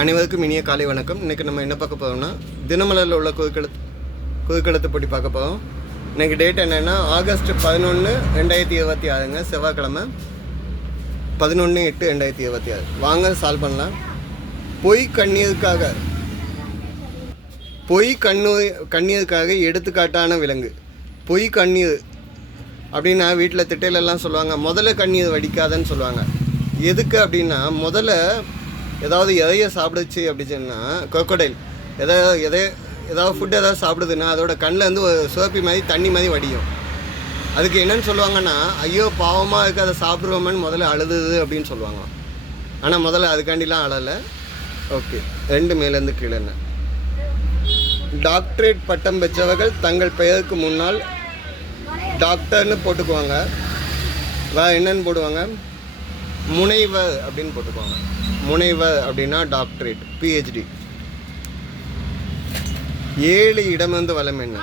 அனைவருக்கும் இனிய காலை வணக்கம். இன்றைக்கி நம்ம என்ன பார்க்க போகிறோம்னா, தினமலரில் உள்ள குறுக்கெழுத்து போட்டி பார்க்க போகிறோம். இன்றைக்கி டேட் என்னென்னா ஆகஸ்ட் 11, 2026 செவ்வாய்க்கிழமை 11/8/2026. வாங்க சால்வ் பண்ணலாம். பொய் கண்ணீருக்காக எடுத்துக்காட்டான விலங்கு. பொய் கண்ணீர் அப்படின்னா வீட்டில் திட்டையிலெல்லாம் சொல்லுவாங்க, முதல்ல கண்ணீர் வடிக்காதன்னு சொல்லுவாங்க. எதுக்கு அப்படின்னா, முதல்ல ஏதாவது எதைய சாப்பிடுச்சு அப்படின்னா, கொக்கடைல் ஏதாவது ஃபுட் ஏதாவது சாப்பிடுதுன்னா அதோட கண்ணில் இருந்து ஒரு சிவப்பி மாதிரி தண்ணி மாதிரி வடியும். அதுக்கு என்னென்னு சொல்லுவாங்கன்னா, ஐயோ பாவமாக இருக்குது அதை சாப்பிடுவோமேன்னு முதல்ல அழுதுது அப்படின்னு சொல்லுவாங்க. ஆனால் முதல்ல அதுக்காண்டிலாம் அழலை. ஓகே, 2 மேலேருந்து கீழே. என்ன டாக்டரேட் பட்டம் பெற்றவர்கள் தங்கள் பெயருக்கு முன்னால் டாக்டர்னு போட்டுக்குவாங்க. என்னன்னு போடுவாங்க, முனைவர் அப்படின்னு போட்டுக்குவாங்க. முனைவர் அப்படின்னா டாக்டரேட், பிஹெச்டி. 7 இடமிருந்து வளம் என்ன?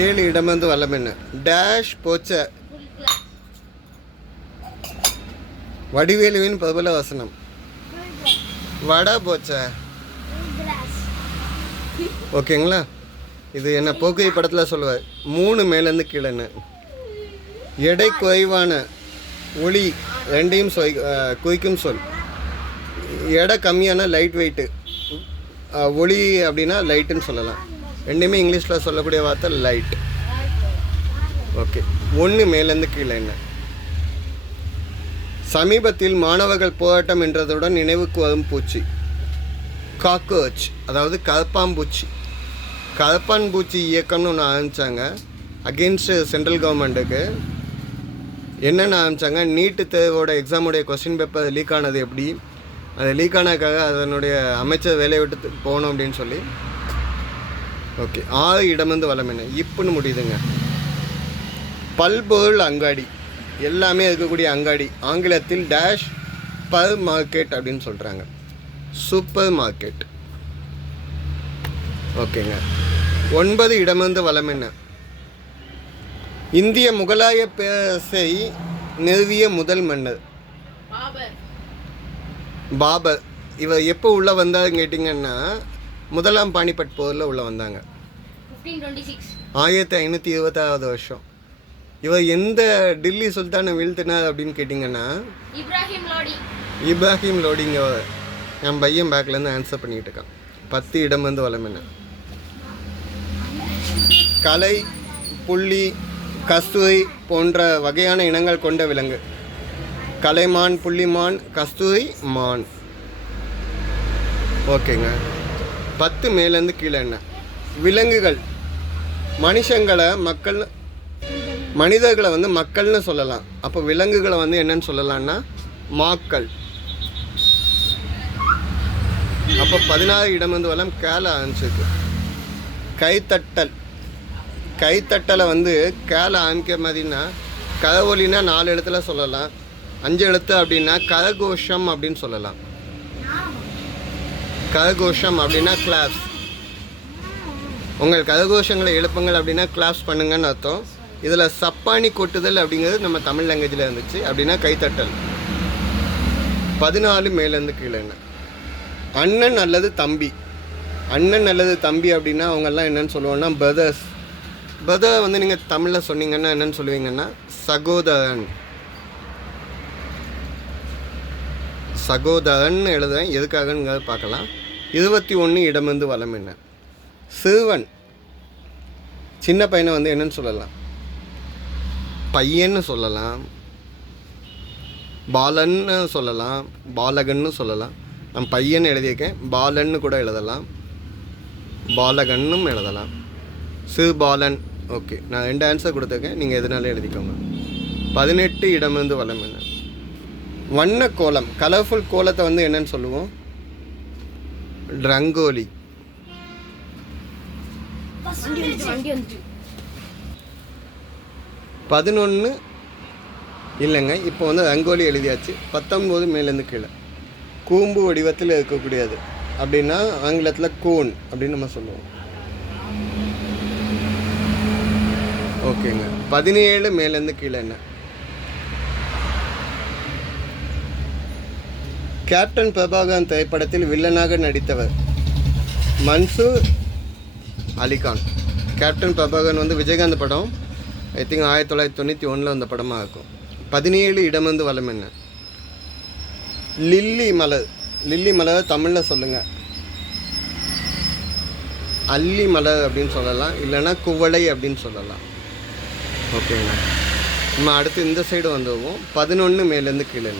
7 இடமிருந்து வளம் என்ன? டேஷ் போச்ச. வடிவேலுவின் பிரபல வசனம், வடை போச்ச. ஓகேங்களா? இது என்ன போக்குவரத்து படத்தில் சொல்லுவார். 3 மேலேருந்து கீழே. எடை குறைவான ஒளி, ரெண்டையும் குறிக்கும் சொல். எடை கம்மியான லைட் வெயிட்டு. ஒளி அப்படின்னா லைட்டுன்னு சொல்லலாம். ரெண்டுமே இங்கிலீஷில் சொல்லக்கூடிய வார்த்தை லைட். ஓகே, 1 மேலேருந்து கீழே. என்ன சமீபத்தில் மாணவர்கள் போராட்டம் என்றதுடன் நினைவுக்கு வரும் பூச்சி? காக்ரோச், அதாவது கரப்பாம்பூச்சி. கரப்பான்பூச்சி இயக்கம்னு ஒன்று ஆரம்பித்தாங்க அகெயின்ஸ்ட் சென்ட்ரல் கவர்மெண்ட்டுக்கு. என்னென்ன ஆரம்பித்தாங்க, நீட்டு தேர்வோட எக்ஸாமுடைய கொஸ்டின் பேப்பர் லீக் ஆனது எப்படி, அது லீக் ஆனதுக்காக அதனுடைய அமைச்சர் வேலையை விட்டு போகணும் அப்படின்னு சொல்லி. ஓகே, 6 இடமிருந்து வளம் என்ன? இப்போன்னு முடியுதுங்க. பல்பொருள் அங்காடி, எல்லாமே இருக்கக்கூடிய அங்காடி. ஆங்கிலத்தில் டேஷ் பர் மார்க்கெட் அப்படின்னு சொல்கிறாங்க. Super market. ஓகேங்க. 9 இடமிருந்து வளம் என்ன? இந்திய முகலாய பேரரசை நிறுவிய முதல் மன்னர் பாபர். இவர் எப்போ உள்ளே வந்தாருன்னு கேட்டிங்கன்னா, முதலாம் பானிபட் போரில் உள்ளே வந்தாங்க 1526 வருஷம். இவர் எந்த டில்லி சுல்தானை வீழ்த்தினார் அப்படின்னு கேட்டிங்கன்னா, இப்ராஹிம் லோடிங்க. என் பையன் பேக்லேருந்து ஆன்சர் பண்ணிகிட்டு இருக்கான். 10 இடம் வந்து வளம் என்ன? கலை, புள்ளி, கஸ்தூரி போன்ற வகையான இனங்கள் கொண்ட விலங்கு. கலைமான், புள்ளிமான், கஸ்தூரி மான். ஓகேங்க. 10 மேலேருந்து கீழே. என்ன விலங்குகள்? மனிதர்களை வந்து மக்கள்னு சொல்லலாம். அப்போ விலங்குகளை வந்து என்னன்னு சொல்லலாம்னா மாக்கள். அப்போ 16 இடம் வந்து வளம் கேல ஆரம்பிச்சிருக்கு. கைத்தட்டலை வந்து கேல ஆரம்பிக்கிற மாதிரின்னா, கரவொலினா 4 எழுத்துல சொல்லலாம். 5 எழுத்து அப்படின்னா கரகோஷம் அப்படின்னு சொல்லலாம். கரகோஷம் அப்படின்னா கிளாப்ஸ். உங்கள் கரகோஷங்களை எழுப்புங்கள் அப்படின்னா கிளாப்ஸ் பண்ணுங்கன்னு அர்த்தம். இதில் சப்பானி கொட்டுதல் அப்படிங்கிறது நம்ம தமிழ் லாங்குவேஜில் இருந்துச்சு. அப்படின்னா கைத்தட்டல். 14 மேலேருந்து கீழே. என்ன அண்ணன் அல்லது தம்பி? அண்ணன் அல்லது தம்பி அப்படின்னா அவங்கெல்லாம் என்னென்னு சொல்லுவோம்னா பிரதர்ஸ். பிரதர் வந்து நீங்கள் தமிழில் சொன்னீங்கன்னா என்னென்னு சொல்லுவீங்கன்னா சகோதரன். சகோதரன் எழுதுறேன், எதுக்காகங்கிறத பார்க்கலாம். 21 இடமிருந்து வளம் என்ன? சிறுவன். சின்ன பையனை வந்து என்னன்னு சொல்லலாம்? பையன்னு சொல்லலாம், பாலன்னு சொல்லலாம், பாலகன்னு சொல்லலாம். நான் பையன் எழுதியிருக்கேன், பாலன்னு கூட எழுதலாம், பாலகன்னும் எழுதலாம், சிறுபாலன். ஓகே, நான் 2 ஆன்சர் கொடுத்துருக்கேன், நீங்கள் எதனால எழுதிக்கோங்க. 18 இடமிருந்து வளம் என்ன? வண்ண கோலம். கலர்ஃபுல் கோலத்தை வந்து என்னன்னு சொல்லுவோம்? ரங்கோலி. 11 இல்லைங்க, இப்போ வந்து ரங்கோலி எழுதியாச்சு. 19 மேலேருந்து கீழே. கூம்பு வடிவத்தில் இருக்கக்கூடியது அப்படின்னா ஆங்கிலத்தில் கோன் அப்படின்னு நம்ம சொல்லுவோம். ஓகேங்க. 17 மேலேருந்து கீழே. என்ன கேப்டன் பிரபாகரன் திரைப்படத்தில் வில்லனாக நடித்தவர் மன்சூர் அலிகான். கேப்டன் பிரபாகரன் வந்து விஜயகாந்த் படம், ஐ திங்க் 1991 வந்த படமாக இருக்கும். 17 இடமிருந்து வலம் என்ன? லில்லி மலர். லில்லி மலர் தமிழில் சொல்லுங்கள். அல்லி மலர் அப்படின்னு சொல்லலாம், இல்லைன்னா குவளை அப்படின்னு சொல்லலாம். ஓகேங்களா? நம்ம அடுத்து இந்த சைடு வந்துடுவோம். 11 மேலேருந்து கீழே.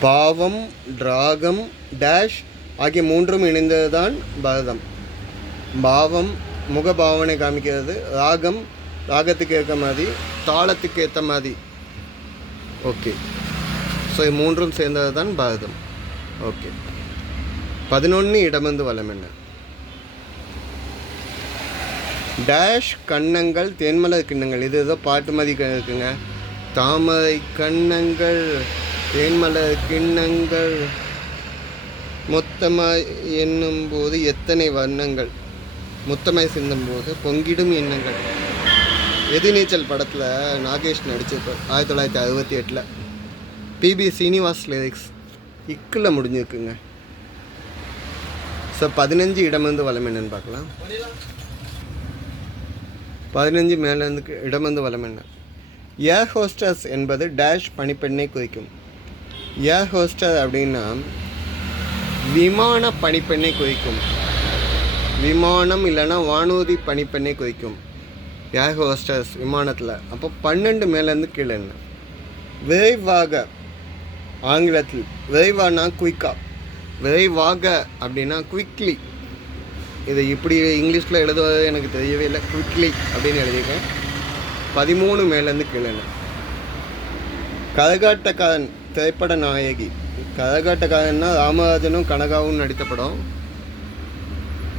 பாவம், ராகம், டேஷ் ஆகிய மூன்றும் இணைந்தது தான் பரதம். பாவம் முகபாவனை காமிக்கிறது, ராகம் ராகத்துக்கு ஏற்ற மாதிரி, தாளத்துக்கு ஏற்ற மாதிரி. ஓகே, ஸோ இது மூன்றும் சேர்ந்தது தான் பரதம். ஓகே, 11 இடமிருந்து வலம் என்ன? டேஷ் கன்னங்கள் தேன்மலர் கிண்ணங்கள். இது ஏதோ பாட்டு மாதிரி இருக்குங்க. தாமரை கன்னங்கள் தேன்மலர் கிண்ணங்கள் மொத்தமாய் எண்ணும்போது எத்தனை வர்ணங்கள், மொத்தமாய் சிந்தும்போது பொங்கிடும் எண்ணங்கள். எதிர்நீச்சல் படத்தில் நாகேஷ் நடிச்சிருப்பார் 1968. பிபி சீனிவாஸ் லிரிக்ஸ். இக்கில் முடிஞ்சிருக்குங்க. ஸோ 15 இடமிருந்து வலம் என்னன்னு பார்க்கலாம். 15 மேலேருந்து இடமிருந்து வலம் என்ன? ஏர் ஹோஸ்டஸ் என்பது டேஷ் பணிப்பெண்ணை குறிக்கும். ஏர் ஹோஸ்டர் அப்படின்னா விமான பணிப்பெண்ணை குறிக்கும். விமானம் இல்லைன்னா வானூர்தி பணிப்பெண்ணை குறிக்கும் ஏர் ஹோஸ்டஸ் விமானத்தில். அப்போ 12 மேலேருந்து கீழே என்ன? விரைவாக. ஆங்கிலத்தில் விரைவானா குயிக்கா, விரைவாக அப்படின்னா குவிக்லி. இதை இப்படி இங்கிலீஷில் எழுதுவது எனக்கு தெரியவே இல்லை. குவிக்லி அப்படின்னு எழுதியிருக்கேன். 13 மேலேருந்து கீழே. கரகாட்டக்காரன் திரைப்பட நாயகி. கரகாட்டக்காரன்னா ராமராஜனும் கனகாவும் நடித்த படம்.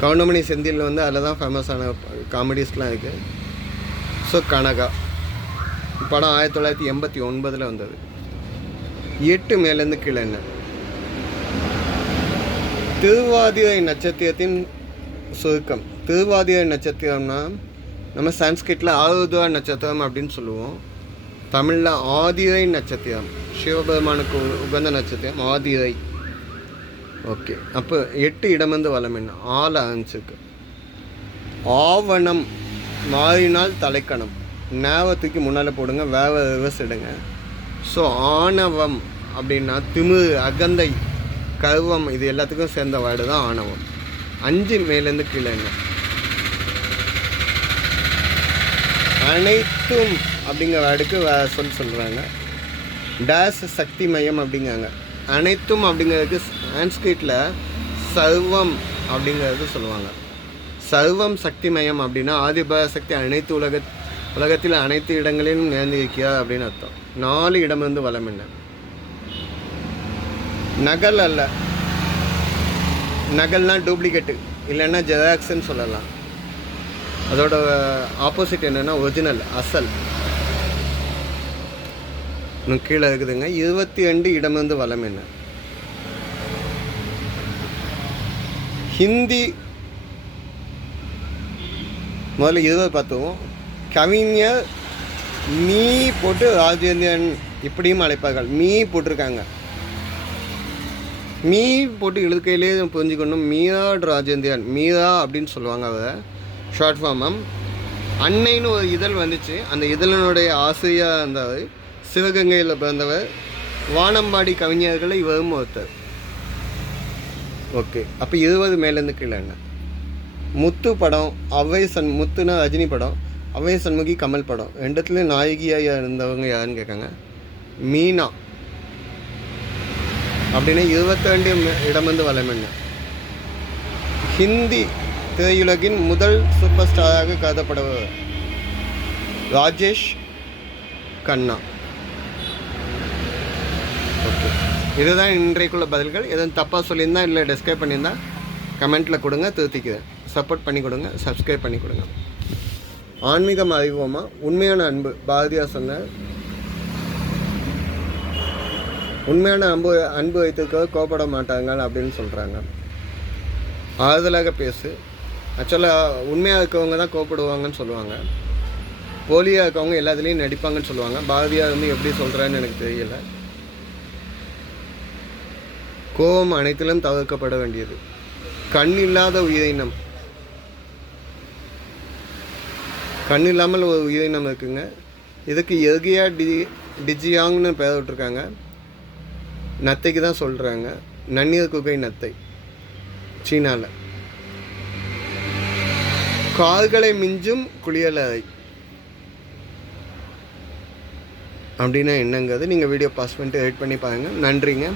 கவுண்டமணி செந்தில் வந்து அதில் தான் ஃபேமஸான காமெடிஸ்லாம் இருக்குது. ஸோ கனகா படம் 1989 வந்தது. 8 மேலேருந்து கீழே என்ன? திருவாதிரை நட்சத்திரத்தின் சுருக்கம். திருவாதிரை நட்சத்திரம்னா நம்ம சான்ஸ்கிரிட்டில் ஆருத்ரா நட்சத்திரம் அப்படின்னு சொல்லுவோம். தமிழில் ஆதிரை நட்சத்திரம். சிவபெருமானுக்கு உகந்த நட்சத்திரம் ஆதிரை. ஓகே, அப்போ 8 இடமிருந்து வலம் என்ன? ஆள் ஆரம்பிச்சிருக்கு. ஆவணம் மாறினால் தலைக்கணம். நேவத்துக்கு முன்னால் போடுங்க, வேவ ரிவர்ஸ் எடுங்க. ஸோ ஆணவம் அப்படின்னா திமிரு, அகந்தை, கர்வம், இது எல்லாத்துக்கும் சேர்ந்த வேர்டு தான் ஆணவம். 5 மேலேருந்து கீழே என்ன? அனைத்தும் அப்படிங்கிற வேர்டுக்கு சொல்கிறாங்க. டேஸ் சக்தி மையம் அப்படிங்காங்க. அனைத்தும் அப்படிங்கிறதுக்கு சான்ஸ்கிரிட்டில் சர்வம் அப்படிங்கிறது சொல்லுவாங்க. சர்வம் சக்தி மையம் அப்படின்னா ஆதிபராசக்தி அனைத்து உலகத்தில் அனைத்து இடங்களிலும் நேர்ந்திருக்கிறார் அப்படின்னு அர்த்தம். 4 இடமிருந்து வலம் என்ன? நகல் அல்ல. நகல்னால் டூப்ளிகேட்டு இல்லைன்னா ஜெராக்ஸ்ன்னு சொல்லலாம். அதோட ஆப்போசிட் என்னென்னா ஒரிஜினல், அசல். இன்னும் கீழே இருக்குதுங்க. 22 இடமிருந்து வலம் என்ன? ஹிந்தி. முதல்ல 20 பார்த்துவோம். கவிஞர் மீ போட்டு ராஜேந்திரன் இப்படியும் அழைப்பார்கள். மீ போட்டிருக்காங்க. மீ போட்டு எழுதுக்கையிலே புரிஞ்சுக்கணும். மீராட் ராஜேந்திரன், மீரா அப்படின்னு சொல்லுவாங்க அவரை, ஷார்ட் ஃபார்மம். அன்னைன்னு ஒரு இதழ் வந்துச்சு. அந்த இதழனுடைய ஆசிரியர் இருந்தவர். சிவகங்கையில் பிறந்தவர். வானம்பாடி கவிஞர்களை இவரும் ஒருத்தர். ஓகே, அப்போ 20 மேலேருந்து கீழே என்ன? முத்து படம். முத்துனா ரஜினி படம். அவ்வை சண்முகி கமல் படம். ரெண்டுத்துலேயும் நாயகியாக இருந்தவங்க யாருன்னு கேட்காங்க. மீனா அப்படின்னா 22 இடமிருந்து வலம் என்ன? ஹிந்தி திரையுலகின் முதல் சூப்பர் ஸ்டாராக கருதப்படுபவர் ராஜேஷ் கண்ணா. ஓகே, இதுதான் இன்றைக்குள்ள பதில்கள். எதுவும் தப்பாக சொல்லியிருந்தா இல்லை டிஸ்கிரைப் பண்ணியிருந்தா கமெண்ட்டில் கொடுங்க, திருத்திக்கிறேன். சப்போர்ட் பண்ணி கொடுங்க, சப்ஸ்கிரைப் பண்ணி கொடுங்க. ஆன்மீகம் அறிவோமா? உண்மையான அன்பு. பாரதியார் சொன்னார், உண்மையான அன்பு வைத்திருக்க கோபப்பட மாட்டாங்க அப்படின்னு சொல்கிறாங்க. ஆறுதலாக பேசு. ஆக்சுவலாக உண்மையாக இருக்கவங்க தான் கோபப்படுவாங்கன்னு சொல்லுவாங்க. போலியாக இருக்கவங்க எல்லாத்துலேயும் நடிப்பாங்கன்னு சொல்லுவாங்க. பாரதியார் வந்து எப்படி சொல்கிறான்னு எனக்கு தெரியல. கோபம் அனைத்திலும் தவிர்க்கப்பட வேண்டியது. கண் இல்லாத உயிரினம், கண் இல்லாமல் ஒரு உயிரினம் இருக்குங்க. இதுக்கு எர்கியா டிஜியாங்னு பெயர் விட்டுருக்காங்க. நத்தைக்கு தான் சொல்கிறாங்க. நன்னீர் குகை நத்தை, சீனாவில். கால்களை மிஞ்சும் குளியலறை அப்படின்னா என்னங்கிறது நீங்கள் வீடியோ பாஸ் பண்ணிட்டு எடிட் பண்ணி பாருங்கள். நன்றிங்க.